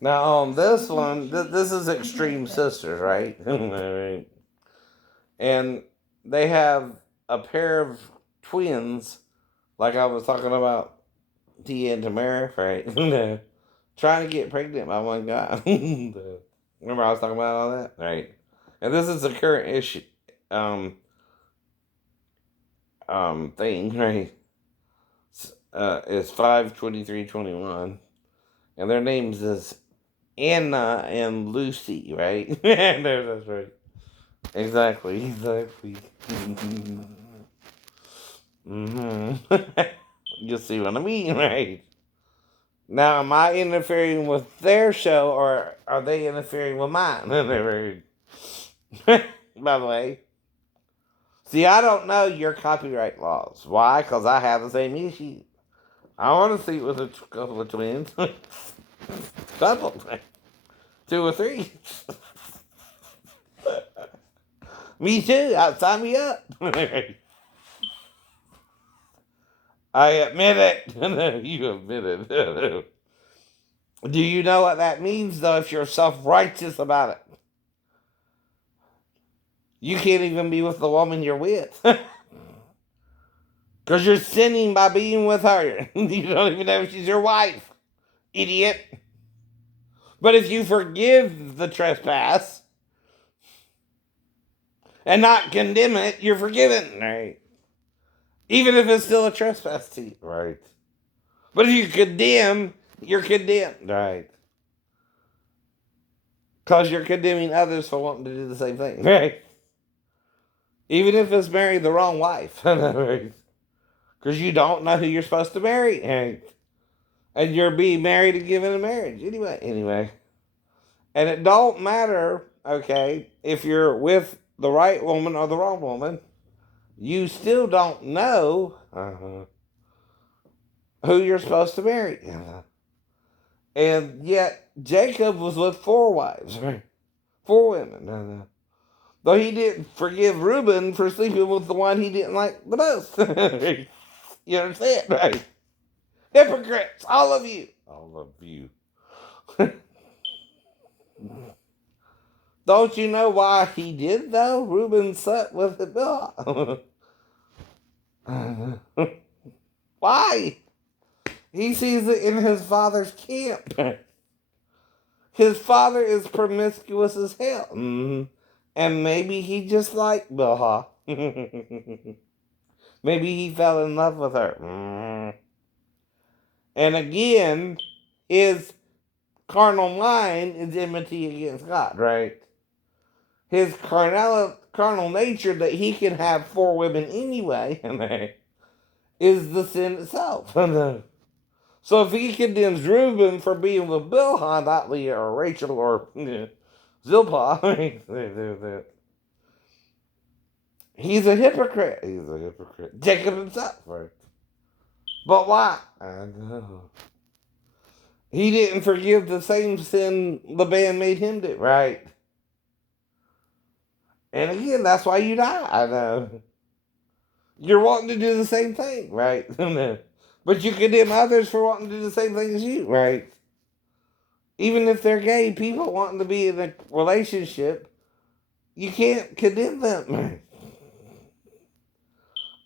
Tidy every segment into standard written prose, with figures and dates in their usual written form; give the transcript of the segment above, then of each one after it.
Now on this one, this is Extreme Sisters, right? And they have a pair of twins, like I was talking about Tia and Tamara, right? Trying to get pregnant by one guy. Remember I was talking about all that, right? And this is the current issue, um, thing, right? It's 5/23/21, and their names is Anna and Lucy, right? That's right. Exactly. Hmm. You see what I mean, right? Now, am I interfering with their show, or are they interfering with mine? By the way, see, I don't know your copyright laws. Why? Because I have the same issue. I want to see it with a couple of twins, couple, two or three. Me too. Sign me up. I admit it. You admit it. Do you know what that means, though, if you're self righteous about it? You can't even be with the woman you're with. Because you're sinning by being with her. You don't even know if she's your wife. Idiot. But if you forgive the trespass and not condemn it, you're forgiven, right? Even if it's still a trespass to you, right? But if you condemn, you're condemned, right? Because you're condemning others for wanting to do the same thing, right? Even if it's marrying the wrong wife, right? Because you don't know who you're supposed to marry, right? And you're being married and given a marriage anyway. And it don't matter, okay, if you're with the right woman or the wrong woman, you still don't know who you're supposed to marry. And yet Jacob was with four wives, right? Four women. Though he didn't forgive Reuben for sleeping with the one he didn't like the most. You understand, right? Hypocrites, all of you. All of you. Don't you know why he did, though? Reuben slept with Bilhah. Why? He sees it in his father's camp. His father is promiscuous as hell. And maybe he just liked Bilhah. Maybe he fell in love with her. And again, his carnal mind is enmity against God, right? His carnal nature that he can have four women anyway is the sin itself. So if he condemns Reuben for being with Bilhah, not Leah or Rachel or Zilpah, he's a hypocrite. He's a hypocrite. Jacob himself, right? But why? I know. He didn't forgive the same sin Laban made him do, right? And again, that's why you die. I know. You're wanting to do the same thing, right? But you condemn others for wanting to do the same thing as you, right? Even if they're gay, people wanting to be in a relationship, you can't condemn them.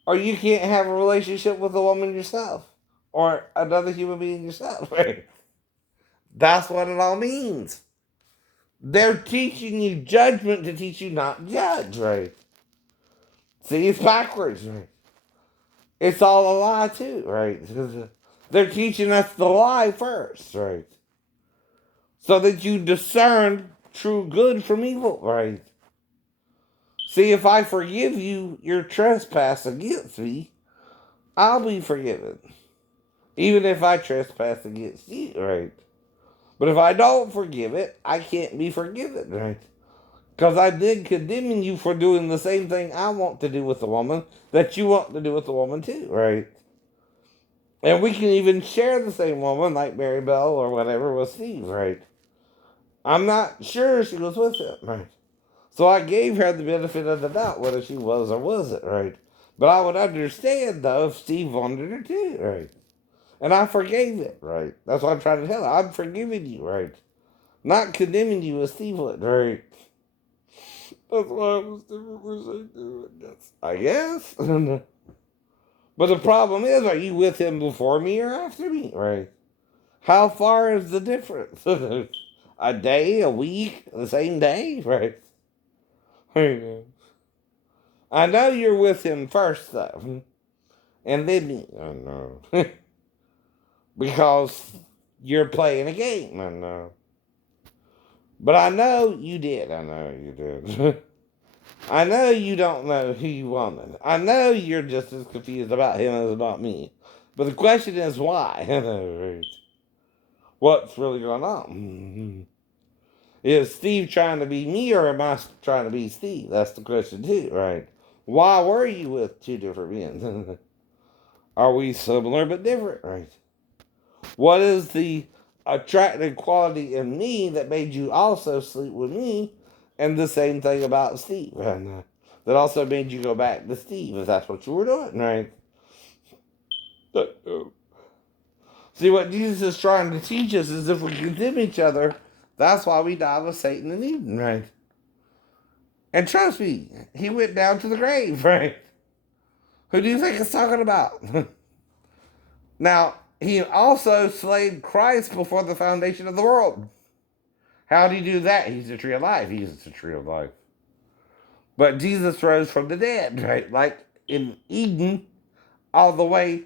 Or you can't have a relationship with a woman yourself. Or another human being yourself, right? That's what it all means. They're teaching you judgment to teach you not judge, right? See, it's backwards, right? It's all a lie too, right? They're teaching us the lie first, right? So that you discern true good from evil, right? See, if I forgive you your trespass against me, I'll be forgiven. Even if I trespass against you, right? But if I don't forgive it, I can't be forgiven, right? Because I did condemning you for doing the same thing I want to do with the woman that you want to do with the woman too, right? And we can even share the same woman, like Mary Bell or whatever, with Steve, right? I'm not sure she was with him, right? So I gave her the benefit of the doubt whether she was or wasn't, right? But I would understand, though, if Steve wanted her too, right? And I forgave it, right? That's what I'm trying to tell her. I'm forgiving you, right? Not condemning you as Steve would, right? That's why I was different for saying I guess. But the problem is, are you with him before me or after me, right? How far is the difference? A day, a week, the same day, right? I know you're with him first, though, and then me. I know. Because you're playing a game, I know. But I know you did. I know you did. I know you don't know who you wanted. I know you're just as confused about him as about me. But the question is why? What's really going on? Is Steve trying to be me or am I trying to be Steve? That's the question too, right? Why were you with two different men? Are we similar but different, right? What is the attractive quality in me that made you also sleep with me? And the same thing about Steve. And that also made you go back to Steve if that's what you were doing, right? See, what Jesus is trying to teach us is if we condemn each other, that's why we die with Satan and Eden, right? And trust me, he went down to the grave, right? Who do you think it's talking about? Now, he also slayed Christ before the foundation of the world. How did he do that? He's the tree of life. He's the tree of life. But Jesus rose from the dead, right? Like in Eden, all the way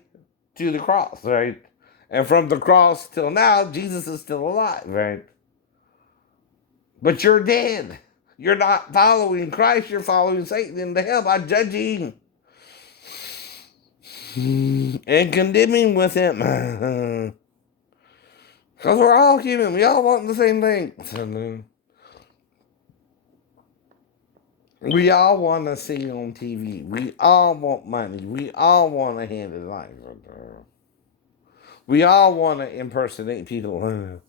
to the cross, right? And from the cross till now, Jesus is still alive, right? But you're dead. You're not following Christ, you're following Satan into hell by judging and condemning with him. Because we're all human. We all want the same thing. We all want to see on TV. We all want money. We all want a hand in life. We all want to impersonate people.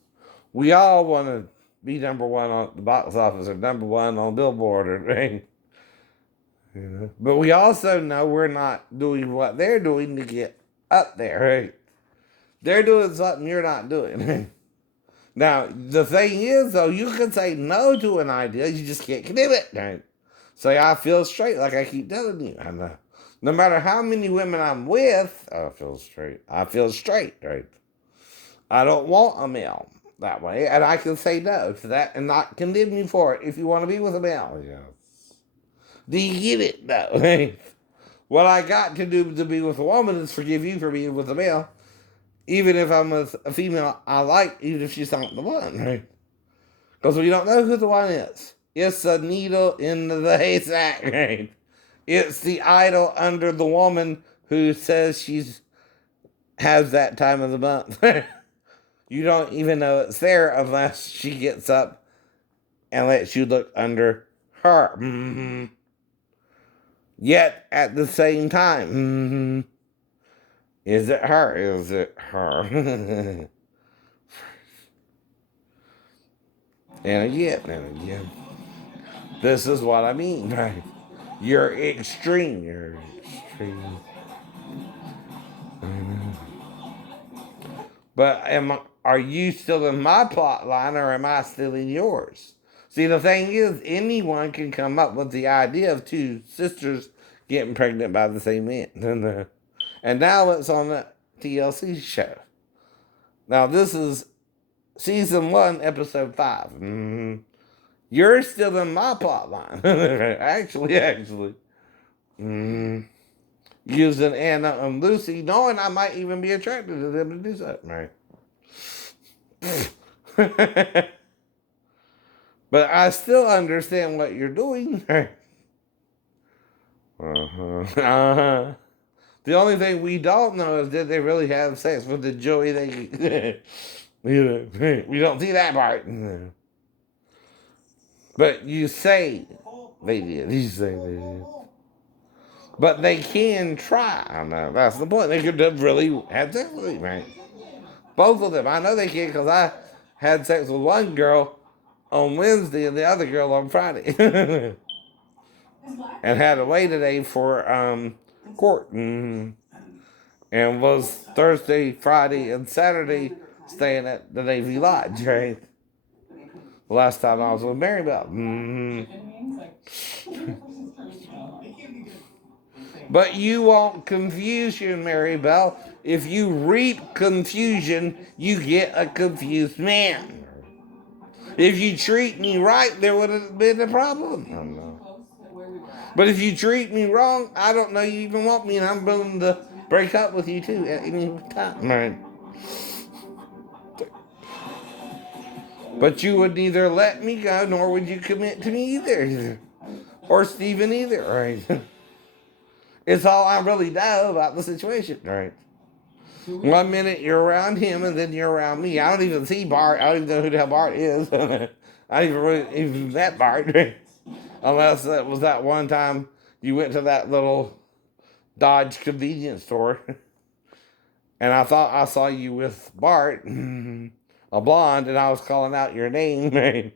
We all want to be number one on the box office or number one on Billboard or right? But we also know we're not doing what they're doing to get up there, right? They're doing something you're not doing. Now, the thing is, though, you can say no to an idea, you just can't condemn it, right? Say, I feel straight, like I keep telling you. And no matter how many women I'm with, I feel straight. I feel straight, right? I don't want a male that way, and I can say no to that and not condemn you for it if you want to be with a male. Yeah. Do you get it? No. What I got to do to be with a woman is forgive you for being with a male, even if I'm with a female I like, even if she's not the one, right? Because we don't know who the one is. It's a needle in the haystack, right? It's the idol under the woman who says she's has that time of the month. You don't even know it's there unless she gets up and lets you look under her. Mm-hmm. Yet at the same time, is it her? Is it her? And again, this is what I mean, right? You're extreme. You're extreme. But are you still in my plot line or am I still in yours? See, the thing is, anyone can come up with the idea of two sisters getting pregnant by the same man. And now it's on the TLC show. Now, this is season 1, episode 5. You're still in my plot line. actually. Using Anna and Lucy, knowing I might even be attracted to them to do something, right? But I still understand what you're doing. Uh-huh. The only thing we don't know is did they really have sex with the Joey they we don't see that part. But you say they did. You say they did. But they can try. I know. That's the point. They could have really had sex with me, right? Both of them. I know they can because I had sex with one girl on Wednesday and the other girl on Friday. And had away today for court. And was Thursday, Friday, and Saturday staying at the Navy Lodge, right? last time I was with Maribel. But you want confusion, Maribel. If you reap confusion, you get a confused man. If you treat me right, there would have been a problem. I don't know. But if you treat me wrong, I don't know you even want me, and I'm willing to break up with you too at any time. Right. But you would neither let me go nor would you commit to me either. Or Stephen either, right? It's all I really know about the situation, right? 1 minute you're around him and then you're around me. I don't even see Bart. I don't even know who the hell Bart is. I even met Bart. Right? Unless it was that one time you went to that little Dodge convenience store and I thought I saw you with Bart, a blonde, and I was calling out your name, right?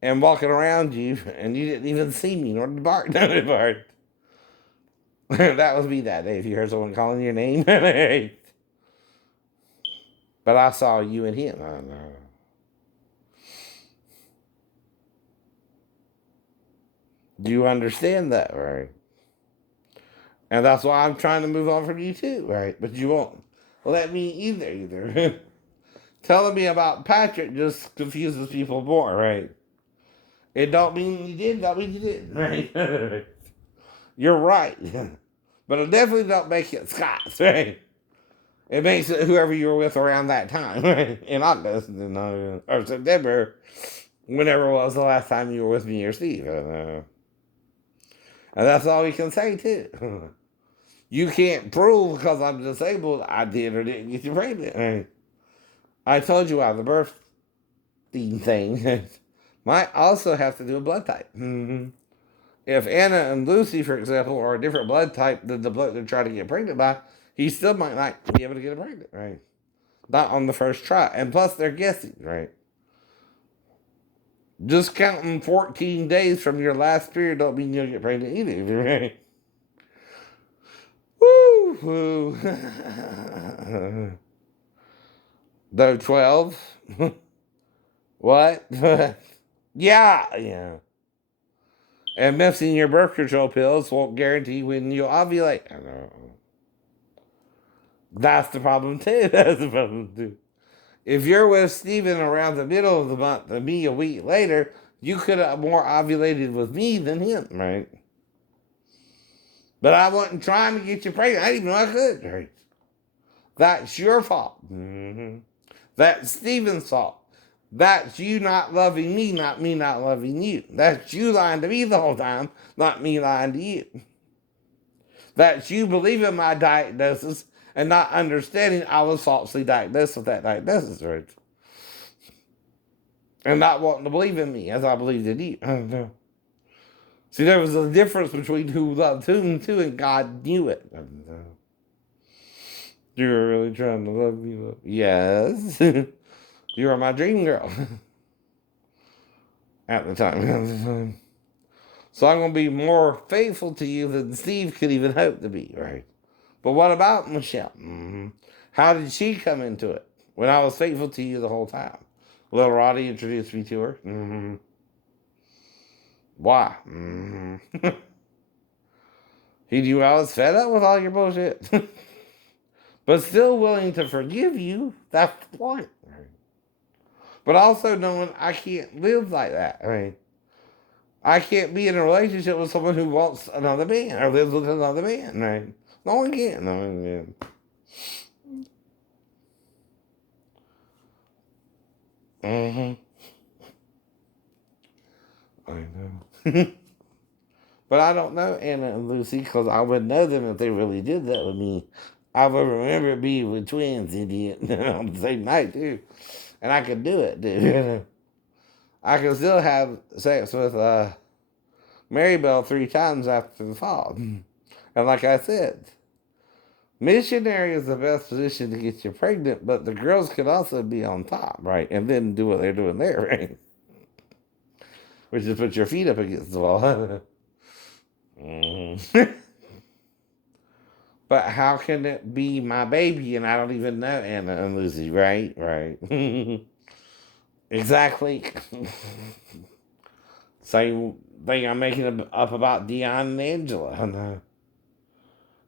And walking around you, and you didn't even see me, nor did Bart. No, did Bart. That was me that day. If you heard someone calling your name, but I saw you and him. I don't know. Do you understand that, right? And that's why I'm trying to move on from you too, right? But you won't let me either. Telling me about Patrick just confuses people more, right? It don't mean you did, don't mean you didn't, right? You're right. But it definitely don't make it Scott's, right? It makes it whoever you were with around that time, right? In August, or September, whenever it was the last time you were with me or Steve. And that's all we can say, too. You can't prove because I'm disabled I did or didn't get you pregnant. Right? I told you how the birth thing might also have to do with blood type. If Anna and Lucy, for example, are a different blood type than the blood they're trying to get pregnant by, he still might not be able to get her pregnant, right? Not on the first try. And plus, they're guessing, right? Just counting 14 days from your last period don't mean you'll get pregnant either, right? Woo! Though 12? What? Yeah. And missing your birth control pills won't guarantee when you'll ovulate. I know. That's the problem too. That's the problem too. If you're with Steven around the middle of the month and me a week later, you could have more ovulated with me than him, right? But I wasn't trying to get you pregnant. I didn't know I could, right? That's your fault. That's Steven's fault. That's you not loving me, not me not loving you. That's you lying to me the whole time, not me lying to you. That's you believing my diagnosis and not understanding I was falsely diagnosed with that diagnosis, right? And not wanting to believe in me as I believed in you. I don't know. See, there was a difference between who loved whom too, and God knew it. I don't know. You were really trying to love me, love. Yes. You were my dream girl. At the time. So I'm going to be more faithful to you than Steve could even hope to be, right? But what about Michelle? How did she come into it when I was faithful to you the whole time? Little Roddy introduced me to her. Why? He knew I was fed up with all your bullshit. But still willing to forgive you. That's the point. Right? But also knowing I can't live like that. Right? I can't be in a relationship with someone who wants another man or lives with another man, right? No one can. No one can. I know. But I don't know Anna and Lucy because I would know them if they really did that with me. I would remember being with twins, idiot, on the same night, too. And I could do it, dude. I could still have sex with Mary Bell 3 times after the fall. And like I said, missionary is the best position to get you pregnant, but the girls could also be on top, right? And then do what they're doing there, right? Which is put your feet up against the wall. But how can it be my baby and I don't even know Anna and Lucy, right? Right. Exactly. Same thing I'm making up about Dion and Angela.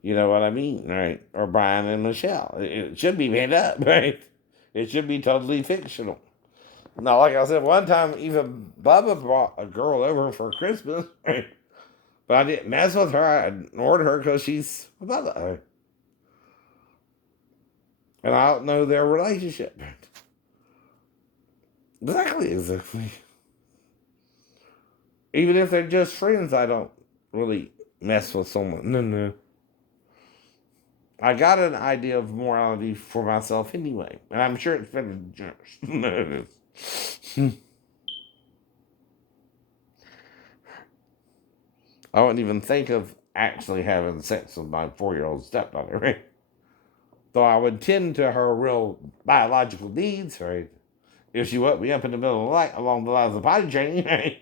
You know what I mean, right? Or Brian and Michelle. It should be made up, right? It should be totally fictional. Now, like I said, one time even Bubba brought a girl over for Christmas, right? But I didn't mess with her. I ignored her because she's Bubba. Right? And I don't know their relationship. Exactly. Even if they're just friends, I don't really mess with someone. No. I got an idea of morality for myself anyway, and I'm sure it's better than yours. I wouldn't even think of actually having sex with my 4-year-old stepdaughter, right? Though I would tend to her real biological needs, right? If she woke me up in the middle of the night along the lines of potty training, right?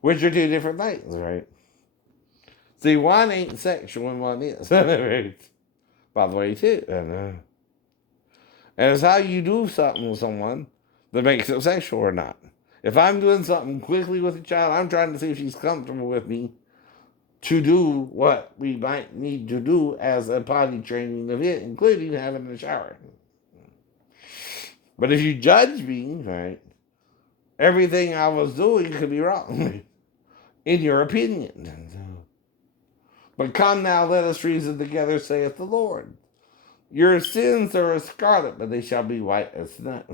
Which are two different things, right? See, one ain't sexual and one is. Right? By the way, too. And it's how you do something with someone that makes it sexual or not. If I'm doing something quickly with a child, I'm trying to see if she's comfortable with me to do what we might need to do as a potty training event, including having a shower. But if you judge me, right, everything I was doing could be wrong, in your opinion. But come now, let us reason together, saith the Lord. Your sins are as scarlet, but they shall be white as snow.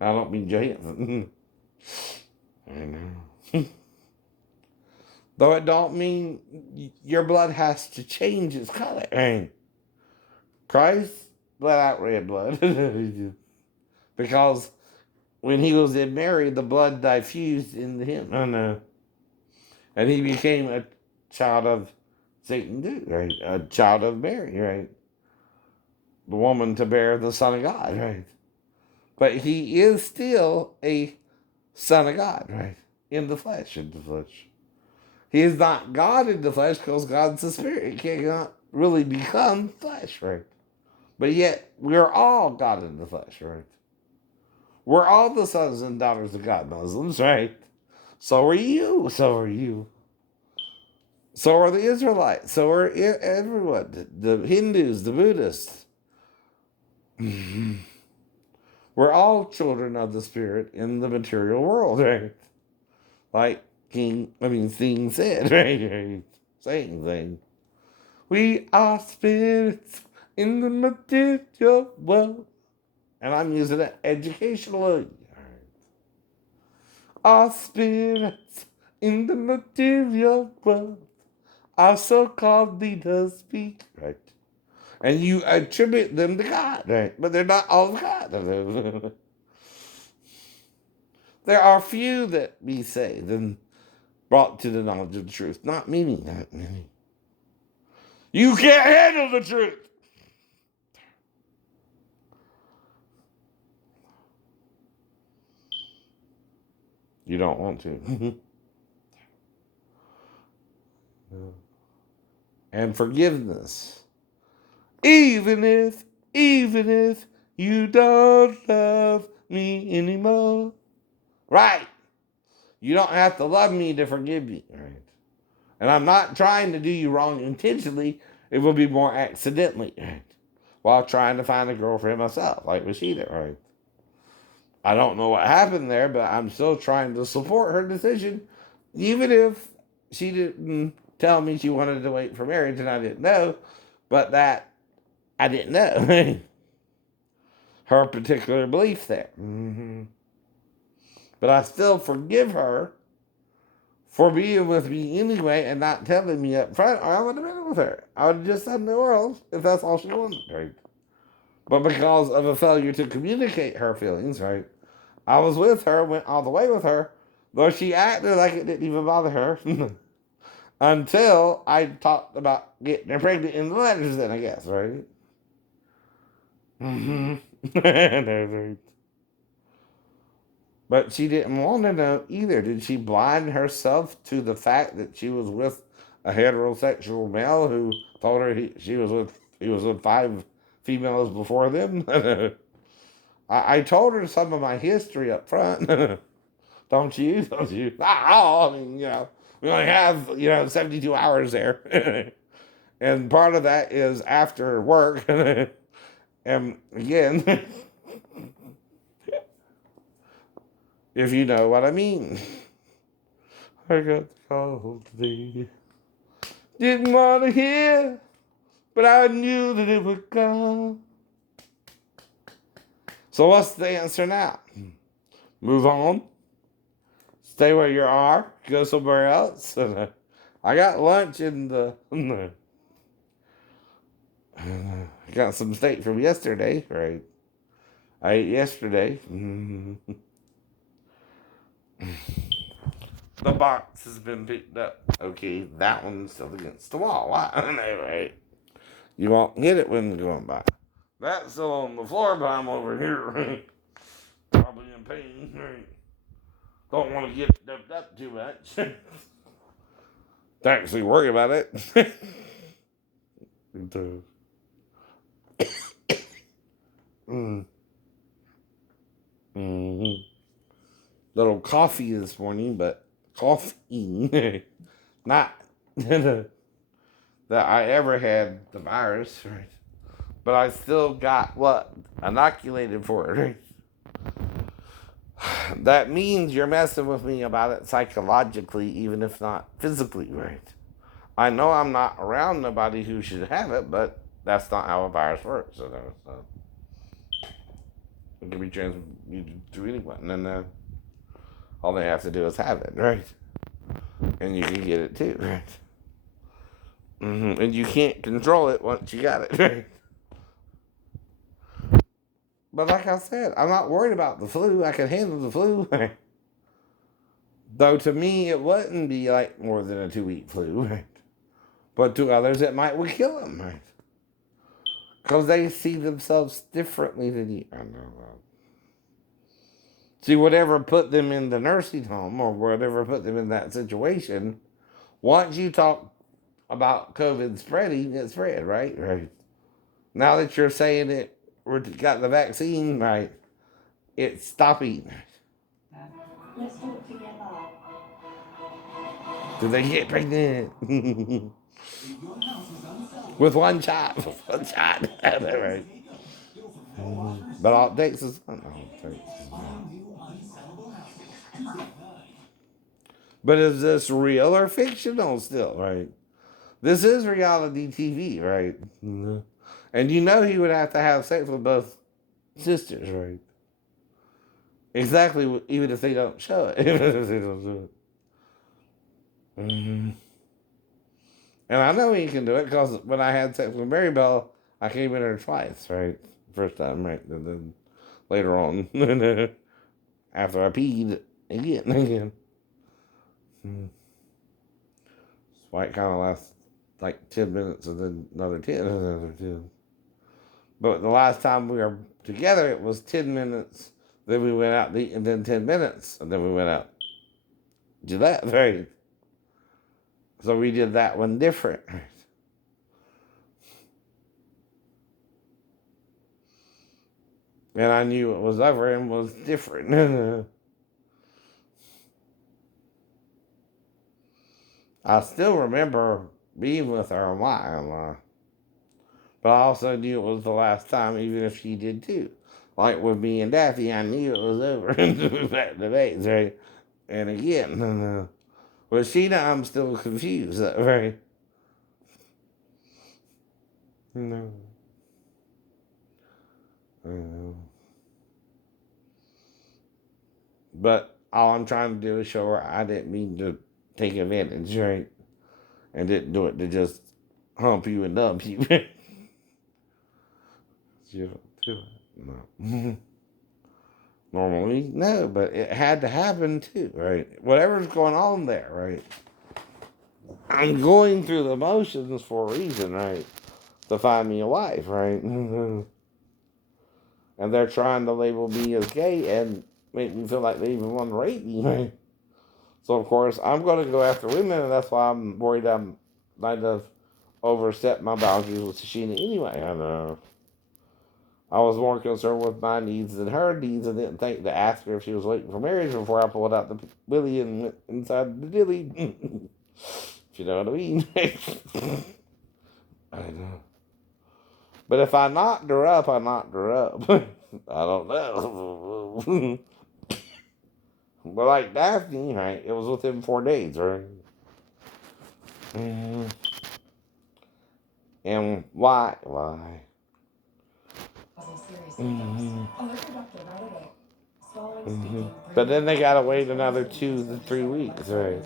I don't mean Johansson. I know. Though it don't mean your blood has to change its color. Christ bled out red blood. Because when he was in Mary, the blood diffused into him. Oh no. And he became a child of Satan too, right? A child of Mary, right? The woman to bear the Son of God, right? But he is still a Son of God, right? In the flesh. He is not God in the flesh because God's the spirit. He cannot really become flesh, right? But yet, we're all God in the flesh, right? We're all the sons and daughters of God, Muslims, right? So are you. So are you. So are the Israelites. So are everyone. The Hindus, the Buddhists. We're all children of the spirit in the material world, right? Like Thing said, right? Same thing. We are spirits in the material world. And I'm using it educationally. Our spirits in the material world. Our so-called leaders speak. Right. And you attribute them to God. Right. But they're not all God. There are few that be saved and brought to the knowledge of the truth. Not meaning that many. You can't handle the truth. You don't want to. And forgiveness. Even if you don't love me anymore. Right. You don't have to love me to forgive me. Right. And I'm not trying to do you wrong intentionally. It will be more accidentally. Right. While trying to find a girlfriend myself, like Rashida, right? I don't know what happened there, but I'm still trying to support her decision, even if she didn't tell me she wanted to wait for marriage and I didn't know, but that I didn't know her particular belief there. But I still forgive her for being with me anyway and not telling me up front, or I would have been with her. I would have just said no else if that's all she wanted, right? But because of a failure to communicate her feelings, right? I was with her, went all the way with her, though she acted like it didn't even bother her until I talked about getting her pregnant in the letters, then I guess, right? But she didn't want to know either. Did she blind herself to the fact that she was with a heterosexual male who told her he was with 5 females before them? I told her some of my history up front. Don't you? Don't you? I mean, we only have, 72 hours there. And part of that is after work. And again, if you know what I mean. I got the call today. Didn't want to hear, but I knew that it would come. So what's the answer now? Move on? Stay where you are? Go somewhere else? I got lunch in the... I got some steak from yesterday, right? I ate yesterday. The box has been picked up. Okay, that one's still against the wall. Why? Right? You won't get it when you're going by. That's still on the floor, but I'm over here, right? Probably in pain, right? Don't want to get dumped up too much. To actually worry about it. mm. Mm-hmm. Little coffee this morning, but coffee, not that I ever had the virus, right? But I still got inoculated for it, right? That means you're messing with me about it psychologically, even if not physically, right? I know I'm not around nobody who should have it, but that's not how a virus works. So it can be transmitted to anyone, and then all they have to do is have it, right? And you can get it too, right? And you can't control it once you got it, right? But like I said, I'm not worried about the flu. I can handle the flu. Though to me, it wouldn't be like more than a 2-week flu, right? But to others, it would kill them, right? Because they see themselves differently than you. I know. See, whatever put them in the nursing home or whatever put them in that situation, once you talk about COVID spreading, it spread, right? Right. Now that you're saying it, we got the vaccine, right? It's stopping. Let's do it together. Do they get pregnant? With one shot. With one shot. Right. But all Texas. But is this real or fictional still, right? This is reality TV, right? And you know he would have to have sex with both sisters, right? Exactly, even if they don't show it. Even if they don't show it. And I know he can do it because when I had sex with Mary Bell, I came in her twice, right? First time, right? And then later on, after I peed again. White kind of lasts like 10 minutes and then another 10. But the last time we were together, it was 10 minutes. Then we went out to eat, and then 10 minutes, and then we went out. Do that, right? So we did that one different. And I knew it was over and was different. I still remember being with her a while. But I also knew it was the last time, even if she did too. Like with me and Daffy, I knew it was over back to days, right? And again, with Sheena, I'm still confused, right? No. But all I'm trying to do is show her I didn't mean to take advantage, right? And didn't do it to just hump you and dump you. You don't do it. No. Normally, no, but it had to happen too, right? Whatever's going on there, right? I'm going through the motions for a reason, right? To find me a wife, right? And they're trying to label me as gay and make me feel like they even want to rape me, right? So, of course, I'm going to go after women, and that's why I'm worried I might have overstepped my boundaries with Sheena anyway. I was more concerned with my needs than her needs, and didn't think to ask her if she was waiting for marriage before I pulled out the willy and went inside the dilly. If you know what I mean. I know. But if I knocked her up, I knocked her up. I don't know. But like Daphne, right? It was within 4 days, right? And why? Why? Mhm. Mhm. But then they gotta wait another 2 to 3 weeks, right?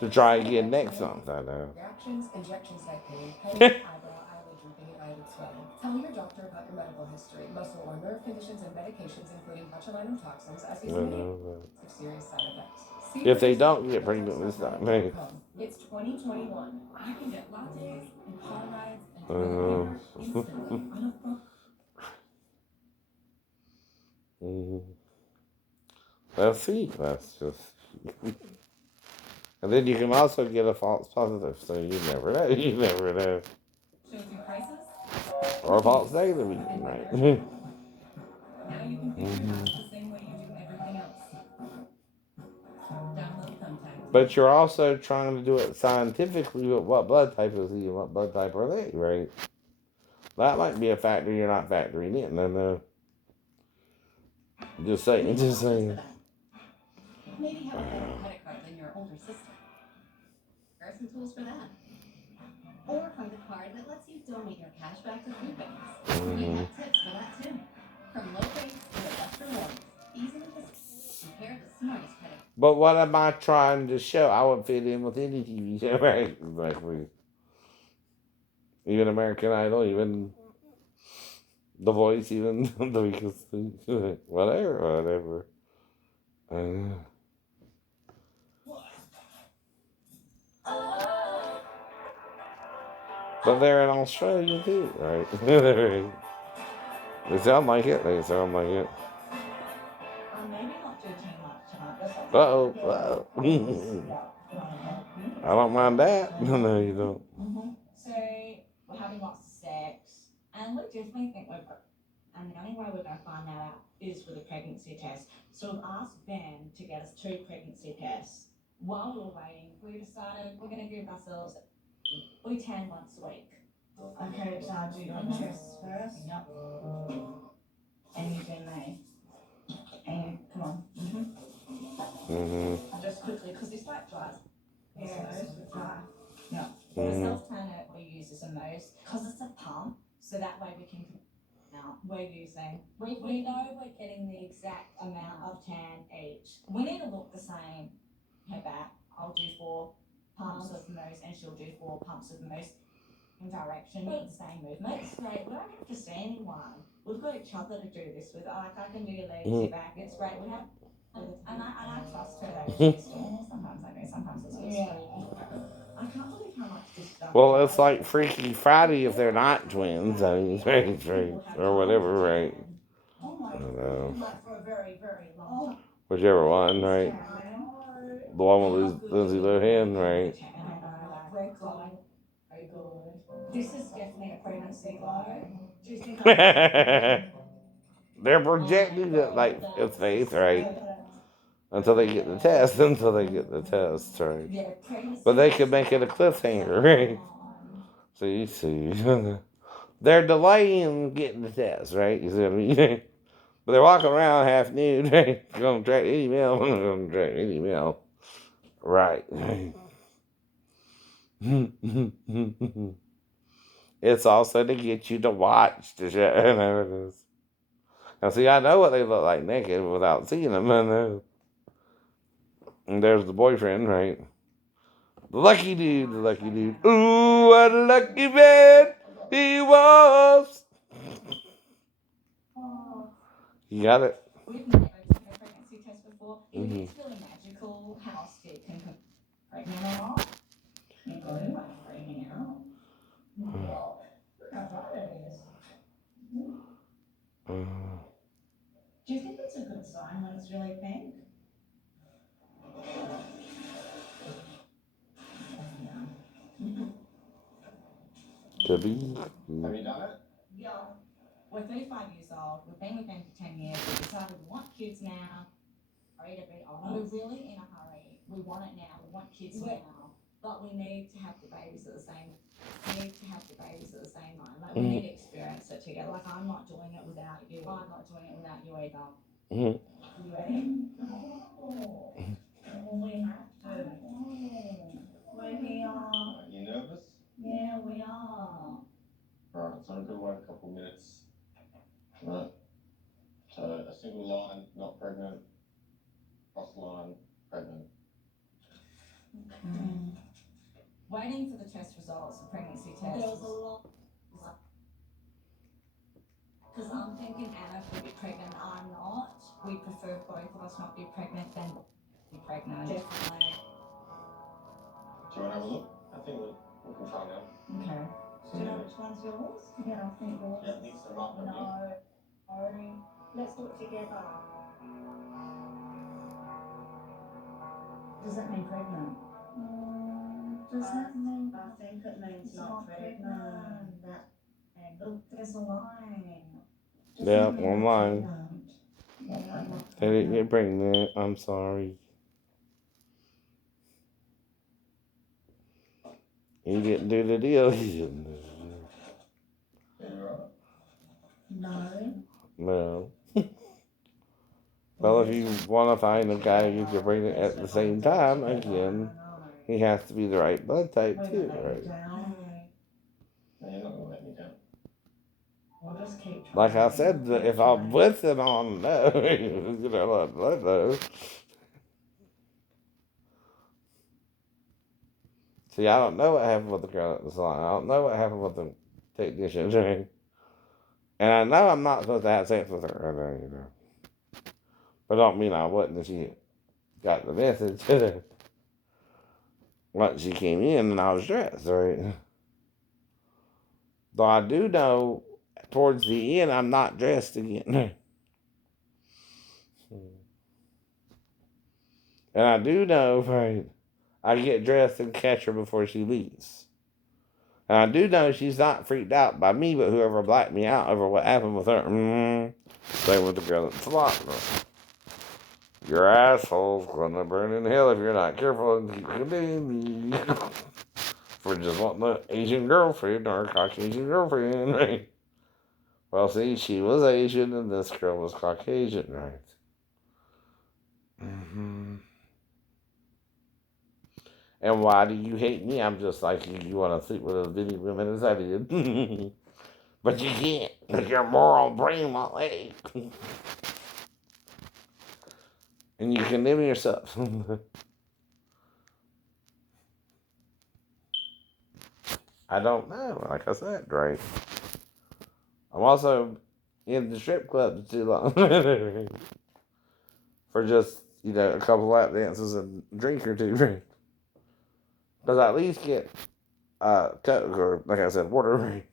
To try again next month, I know. Reactions, injection site pain, headache, eyebrow, eyelid drooping, and eyelid swelling. Tell your doctor about your medical history, muscle or nerve conditions, and medications, including botulinum toxins, as these may have serious side effects. If they don't get pregnant this time, right? It's 2021. I can get lattes and car rides and toilet paper instantly on a phone. Let's see. That's just. And then you can also get a false positive, so you never know. You never know. Shows you prices. Or a false negative, right? Now you can fix your house the same way you do everything else. Download Thumbtack. But you're also trying to do it scientifically with what blood type is he and what blood type are they, right? That might be a factor you're not factoring in. And just saying, just saying. Maybe have a better credit card than your older sister. There are some tools for that. Or find a card that lets you donate your cash back to food banks. We have tips for that too. From low rates to the best rewards. Easily compare the smartest credit. But what am I trying to show? I would fit in with any TV show, right? Exactly. Even American Idol, even The Voice, even The Weakest Thing. Whatever. But they're in Australia too, right? They sound like it. They sound like it. Uh-oh. I don't mind that. No, you don't. So we're having lots of sex, and we definitely think we're. And the only way we're going to find that out is with a pregnancy test. So we've asked Ben to get us 2 pregnancy tests. While we were waiting, we decided we're going to give ourselves we tan once a week. Okay, so I'll do your chest first. Yep. And you do me. And you, come on. Just quickly, because this like dries. Yeah, it's dry. Yeah. The self-tanner we use is a most, because it's a pump, so that way we can now we're using. We know we're getting the exact amount of tan each. We need to look the same. Her back. I'll do 4 pumps of mousse, and she'll do 4 pumps of mousse. In direction, the same movement. It's great. We don't have to see anyone. We've got each other to do this with. Like I can do your legs, your back. It's great. We have, and I trust her though. She's sometimes I do. Sometimes it's I can't believe how much this stuff. Well, it's like Freaky Friday if they're not twins. I mean, right, or whatever, right? I don't know. Whichever one, right? The one with Lindsay Lohan, right? Very good. This is definitely a pregnancy glow. Do you think they're projecting it like it's faith, right? Until they get the test, right? But they could make it a cliffhanger, right? So you see. They're delaying getting the test, right? You see what I mean? But they're walking around half nude, right? Going to track any mail, going to track any mail. Right. It's also to get you to watch the show. There it is. Now, see, I know what they look like naked without seeing them. And there's the boyfriend, right? The lucky dude, the lucky dude. Ooh, what a lucky man he was. You got it. We've never taken a pregnancy test before. It's really magical how Steve can come pregnant or not. You got it, I'm freaking out. Well, look how bright it is. Do you think it's a good sign when it's really pink? Could be. Have you done it? Yeah. We're 35 years old. We've been with them for 10 years. We decided we want kids now. Sorry to be honest. We're really in a hurry. We want it now. We want kids now. But we need to have the babies at the same. We need to have the babies at the same time. Like we need to experience it together. Like I'm not doing it without you. I'm not doing it without you either. Mm-hmm. You ready? Oh, we have to. We're here. Are you nervous? Yeah, we are. Right, so I'm going to wait a couple of minutes. Right. So a single line, not pregnant. Cross line, pregnant. Okay. Waiting for the test results, the pregnancy test. There was a lot. Because I'm thinking Anna could be pregnant, I'm not. We prefer both of us not be pregnant than be pregnant. Definitely. Do you want to have a look? I think we can try now. Okay. Do you know which one's yours? Yeah, I think yours. Yeah, mix them up. No. Sorry. Let's do it together. Does that mean pregnant? Does that mean? I think it means not pregnant. That, and look, there's a line. Yeah, one line. They didn't get pregnant. I'm sorry. He didn't do the deal. He didn't. No. No. Well, if you want to find a guy who can bring it at the same time, again, he has to be the right blood type too, right? No, you're not going to let me down. We'll just keep trying. Like I said, if I'm with him on no, you know, blood though. See, I don't know what happened with the girl at the salon. I don't know what happened with the technician, right? And I know I'm not supposed to have sex with her, you know. But I don't mean I wouldn't if she got the message. Once she came in and I was dressed, right? Though I do know towards the end I'm not dressed again. And I do know, right, I get dressed and catch her before she leaves. And I do know she's not freaked out by me, but whoever blacked me out over what happened with her. Same with the girl at the salon. Your asshole's gonna burn in hell if you're not careful and keep your baby. For just wanting an Asian girlfriend or a Caucasian girlfriend, right? Well, see, she was Asian and this girl was Caucasian, right? Mm-hmm. And why do you hate me? I'm just like you. You want to sleep with as many women as I did. But you can't, because your moral brain won't let you. And you condemn yourself. I don't know, like I said, right? I'm also in the strip club too long. For just, you know, a couple lap dances and a drink or two, right? Because I at least get Coke or, like I said, water, right?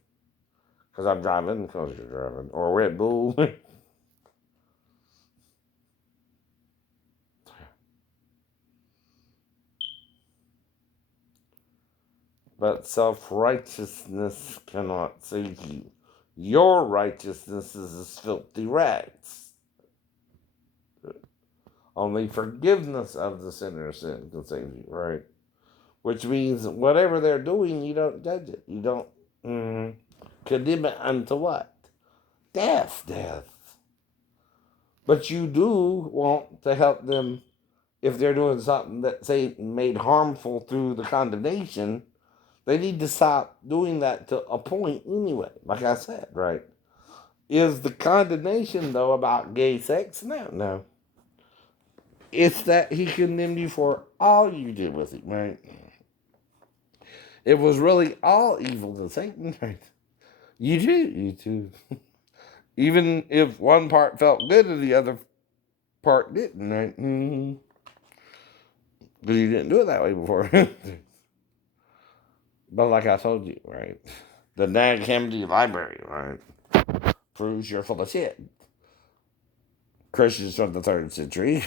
Because I'm driving, because you're driving. Or Red Bull. But self-righteousness cannot save you. Your righteousness is as filthy rags. Only forgiveness of the sinner's sin can save you, right? Which means whatever they're doing, you don't judge it. You don't condemn it unto what? Death. But you do want to help them if they're doing something that, say, made harmful through the condemnation. They need to stop doing that to a point anyway, like I said, right? Is the condemnation, though, about gay sex? No. It's that he condemned you for all you did with it, right? It was really all evil to Satan, right? You too. Even if one part felt good and the other part didn't, right? Because you didn't do it that way before. But like I told you, right? The Nag Hammadi Library, right? Proves you're full of shit. Christians from the 3rd century,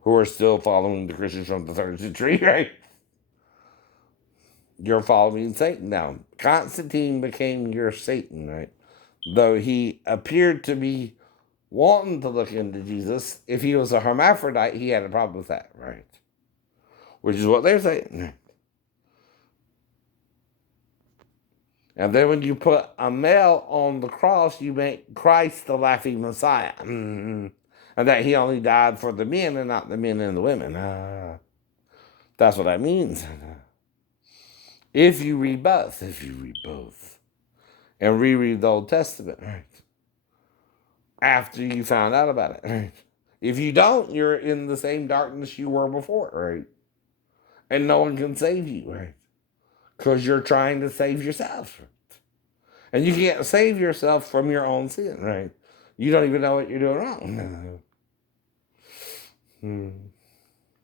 who are still following the Christians from the 3rd century, right? You're following Satan now. Constantine became your Satan, right? Though he appeared to be wanting to look into Jesus, if he was a hermaphrodite, he had a problem with that, right? Which is what they're saying. And then when you put a male on the cross, you make Christ the laughing Messiah. And that he only died for the men and not the men and the women. That's what that means. If you read both, and reread the Old Testament, right? After you found out about it, right? If you don't, you're in the same darkness you were before, right? And no one can save you, right? Because you're trying to save yourself. Right? And you can't save yourself from your own sin, right? You don't even know what you're doing wrong.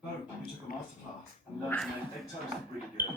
Oh, we took a master class and learned to make egg toast pretty good.